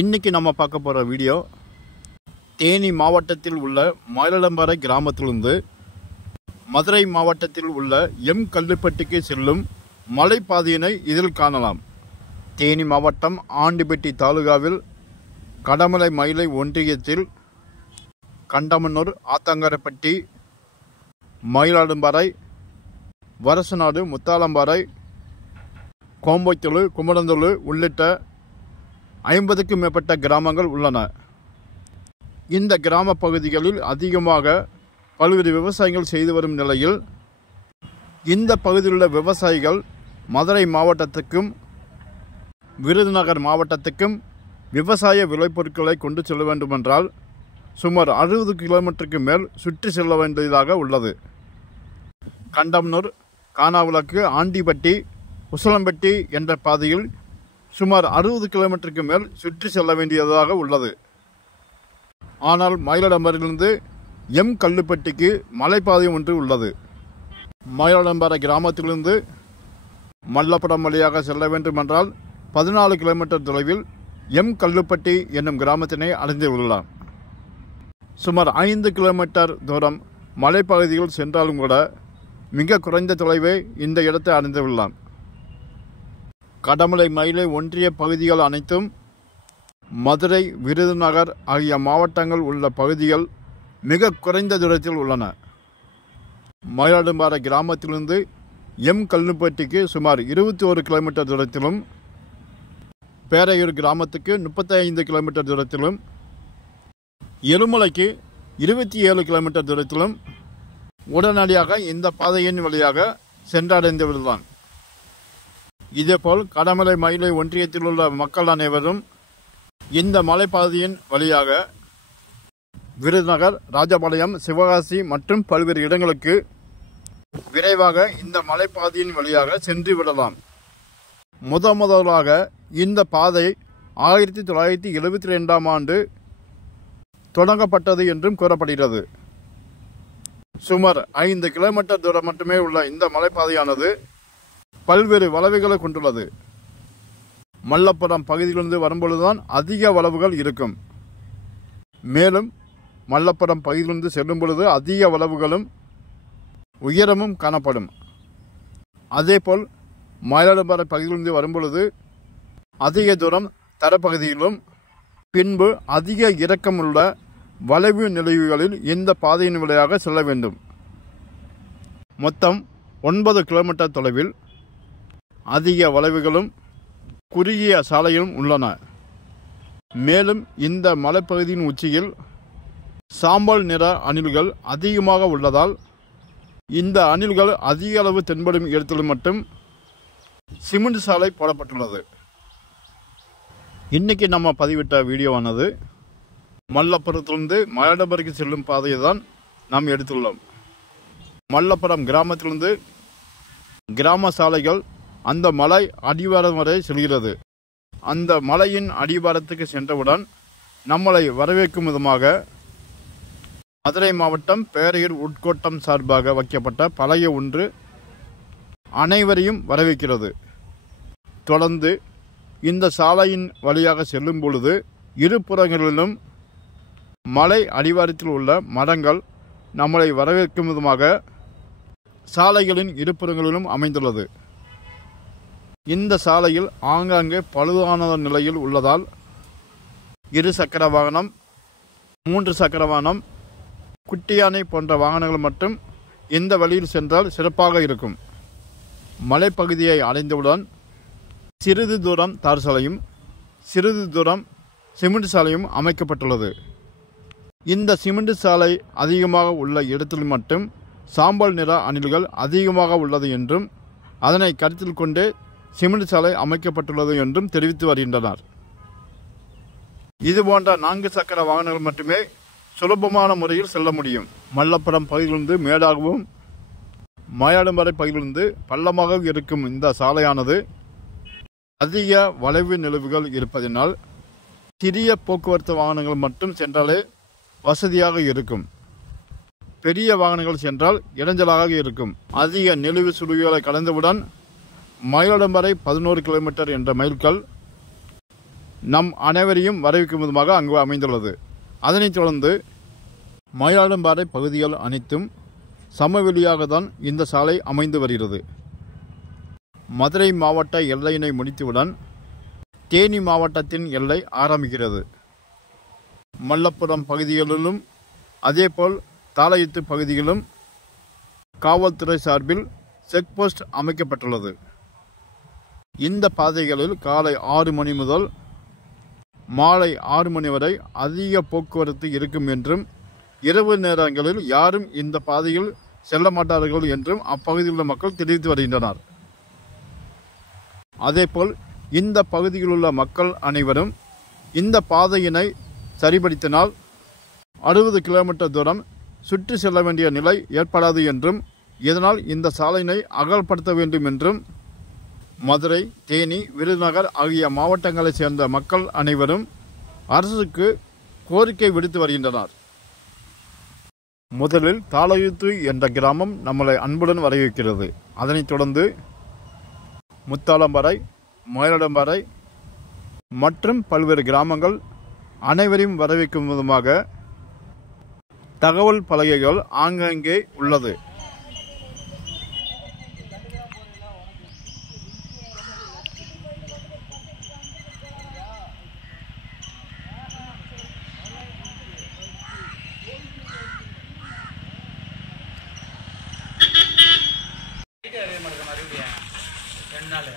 இன்னைக்கு நம்ம பார்க்க போகிற வீடியோ தேனி மாவட்டத்தில் உள்ள மயிலாடும்பாறை கிராமத்திலிருந்து மதுரை மாவட்டத்தில் உள்ள எம் கல்லுப்பட்டிக்கு செல்லும் மலைப்பாதையினை இதில் காணலாம். தேனி மாவட்டம் ஆண்டிப்பட்டி தாலுகாவில் கடமலை மயிலை ஒன்றியத்தில் கண்டமனூர், ஆத்தங்கரைப்பட்டி, மயிலாடும்பாறை, வரசநாடு, முத்தாலம்பாறை, கோம்பைத்தொழு, குமரந்தொழு உள்ளிட்ட 50க்கும் மேற்பட்ட கிராமங்கள் உள்ளன. இந்த கிராம பகுதிகளில் அதிகமாக பல்வேறு விவசாயங்கள் செய்து வரும் நிலையில் இந்த பகுதியில் உள்ள விவசாயிகள் மதுரை மாவட்டத்துக்கும் விருதுநகர் மாவட்டத்துக்கும் விவசாய விளைபொருட்களை கொண்டு செல்ல வேண்டுமென்றால் சுமார் 60 கிலோமீட்டருக்கு மேல் சுற்றி செல்ல வேண்டியதாக உள்ளது. கண்டமனூர், கானாவிளக்கு, ஆண்டிப்பட்டி, உசலம்பட்டி என்ற பாதையில் சுமார் 60 கிலோமீட்டருக்கு மேல் சுற்றி செல்ல வேண்டியதாக உள்ளது. ஆனால் மயிலாடும்பாறையிலிருந்து எம் கல்லுப்பட்டிக்கு மலைப்பாதை ஒன்று உள்ளது. மயிலாடும்பாறை கிராமத்திலிருந்து மல்லபுரம் வழியாக செல்ல வேண்டுமென்றால் 14 கிலோமீட்டர் தொலைவில் எம் கல்லுப்பட்டி என்னும் கிராமத்தினை அடைந்து விடலாம். சுமார் 5 கிலோமீட்டர் தூரம் மலைப்பகுதியில் சென்றாலும் கூட மிக குறைந்த தொலைவே இந்த இடத்தை அடைந்து விடலாம். கடமலை மயிலை ஒன்றிய பகுதிகள் அனைத்தும் மதுரை, விருதுநகர் ஆகிய மாவட்டங்கள் உள்ள பகுதிகள் மிக குறைந்த தூரத்தில் உள்ளன. மயிலாடும்பாறை கிராமத்திலிருந்து எம் கல்லுப்பட்டிக்கு சுமார் 21 கிலோமீட்டர் தூரத்திலும், பேரையூர் கிராமத்துக்கு 35 கிலோமீட்டர் தூரத்திலும், எருமலைக்கு 27 கிலோமீட்டர் தூரத்திலும் உடனடியாக இந்த பாதையின் வழியாக சென்றடைந்து விடலாம். இதேபோல் கடமலை மயிலை ஒன்றியத்தில் உள்ள மக்கள் அனைவரும் இந்த மலைப்பாதையின் வழியாக விருதுநகர், ராஜபாளையம், சிவகாசி மற்றும் பல்வேறு இடங்களுக்கு விரைவாக இந்த மலைப்பாதையின் வழியாக சென்று விடலாம். முதலாக இந்த பாதை 1972ஆம் ஆண்டு தொடங்கப்பட்டது என்றும் கூறப்படுகிறது. சுமார் 5 கிலோமீட்டர் தூரம் மட்டுமே உள்ள இந்த மலைப்பாதையானது பல்வேறு வளைவுகளை கொண்டுள்ளது. மல்லபுரம் பகுதியிலிருந்து வரும்பொழுதுதான் அதிக வளைவுகள் இருக்கும். மேலும் மல்லபுரம் பகுதியிலிருந்து செல்லும் பொழுது அதிக வளைவுகளும் உயரமும் காணப்படும். அதேபோல் மயிலாடும்பாறை பகுதியிலிருந்து வரும்பொழுது அதிக தூரம் தரப்பகுதியிலும், பின்பு அதிக இறக்கமுள்ள வளைவு நிலைகளில் இந்த பாதையின் வழியாக செல்ல வேண்டும். மொத்தம் 9 கிலோமீட்டர் தொலைவில் அதிக வளைவுகளும் குறுகிய சாலையும் உள்ளன. மேலும் இந்த மலைப்பகுதியின் உச்சியில் சாம்பல் நிற அணில்கள் அதிகமாக உள்ளதால் இந்த அணில்கள் அதிக அளவு தென்படும் இடத்தில் மட்டும் சிமெண்ட் சாலை போடப்பட்டுள்ளது. இன்னைக்கு நம்ம பதிவிட்ட வீடியோவானது மல்லபுரத்திலிருந்து மயிலாடும்பாறைக்கு செல்லும் பாதையை தான் நாம் எடுத்துள்ளோம். மல்லபுரம் கிராமத்திலிருந்து கிராம சாலைகள் அந்த மலை அடிவாரம் வரை செல்கிறது. அந்த மலையின் அடிவாரத்துக்கு சென்றவுடன் நம்மளை வரவேற்கும் விதமாக மதுரை மாவட்டம் பேரையூர் உட்கோட்டம் சார்பாக வைக்கப்பட்ட பலகை ஒன்று அனைவரையும் வரவேற்கிறது. தொடர்ந்து இந்த சாலையின் வழியாக செல்லும் பொழுது இருபுறங்களிலும் மலை அடிவாரத்தில் உள்ள மரங்கள் நம்மளை வரவேற்கும் விதமாக சாலைகளின் இருபுறங்களிலும் அமைந்துள்ளது. இந்த சாலையில் ஆங்காங்கே பழுதான நிலையில் உள்ளதால் 2 சக்கர வாகனம், 3 சக்கர வாகனம், குட்டியானை போன்ற வாகனங்கள் மட்டும் இந்த வழியில் சென்றால் சிறப்பாக இருக்கும். மலைப்பகுதியை அடைந்தவுடன் சிறிது தூரம் தார் சாலையும் சிறிது தூரம் சிமெண்ட் சாலையும் அமைக்கப்பட்டுள்ளது. இந்த சிமெண்ட் சாலை அதிகமாக உள்ள இடத்தில் மட்டும் சாம்பல் நிற அணில்கள் அதிகமாக உள்ளது என்றும் அதனை கருத்தில் கொண்டு சிமெண்ட் சாலை அமைக்கப்பட்டுள்ளது என்றும் தெரிவித்து வருகின்றனர். இதுபோன்ற 4 சக்கர வாகனங்கள் மட்டுமே சுலபமான முறையில் செல்ல முடியும். மல்லபுரம் பகுதியிலிருந்து மேடாகவும் மயிலாடும்பாறை பகுதியிலிருந்து பள்ளமாகவும் இருக்கும் இந்த சாலையானது அதிக வளைவு நிலவுகள் இருப்பதனால் சிறிய போக்குவரத்து வாகனங்கள் மட்டும் சென்றாலே வசதியாக இருக்கும். பெரிய வாகனங்கள் சென்றால் இடைஞ்சலாக இருக்கும். அதிக நெளிவு சுழிவுகளை கடந்தவுடன் மயிலாடும்பாறை 11 கிலோமீட்டர் என்ற மைல்கல் நம் அனைவரையும் வரவேற்கும் விதமாக அங்கு அமைந்துள்ளது. அதனைத் தொடர்ந்து மயிலாடும்பாறை பகுதிகள் அனைத்தும் சமவெளியாக தான் இந்த சாலை அமைந்து வருகிறது. மதுரை மாவட்ட எல்லையினை முடித்தவுடன் தேனி மாவட்டத்தின் எல்லை ஆரம்பிக்கிறது. மல்லப்புரம் பகுதிகளிலும் அதேபோல் தாளையத்து பகுதியிலும் காவல்துறை சார்பில் செக் போஸ்ட் அமைக்கப்பட்டுள்ளது. இந்த பாதைகளில் காலை 6 மணி முதல் மாலை 6 மணி வரை அதிக போக்குவரத்து இருக்கும் என்றும், இரவு நேரங்களில் யாரும் இந்த பாதையில் செல்ல மாட்டார்கள் என்றும் அப்பகுதியில் உள்ள மக்கள் தெரிவித்து வருகின்றனர். அதேபோல் இந்த பகுதியில் உள்ள மக்கள் அனைவரும் இந்த பாதையினை சரிபடுத்தினால் 60 கிலோமீட்டர் தூரம் சுற்றி செல்ல வேண்டிய நிலை ஏற்படாது என்றும், இதனால் இந்த சாலையினை அகலப்படுத்த வேண்டும் என்றும் மதுரை, தேனி, விருதுநகர் ஆகிய மாவட்டங்களைச் சேர்ந்த மக்கள் அனைவரும் அரசுக்கு கோரிக்கை விடுத்து வருகின்றனர். முதலில் தாளையத்து என்ற கிராமம் நம்மளை அன்புடன் வரவேற்கிறது. அதனைத் தொடர்ந்து முத்தாளம்பாறை, மயிலாடும்பாறை மற்றும் பல்வேறு கிராமங்கள் அனைவரையும் வரவேற்கும் விதமாக தகவல் பலகைகள் ஆங்காங்கே உள்ளது. மறுபடியும் 2 நாள்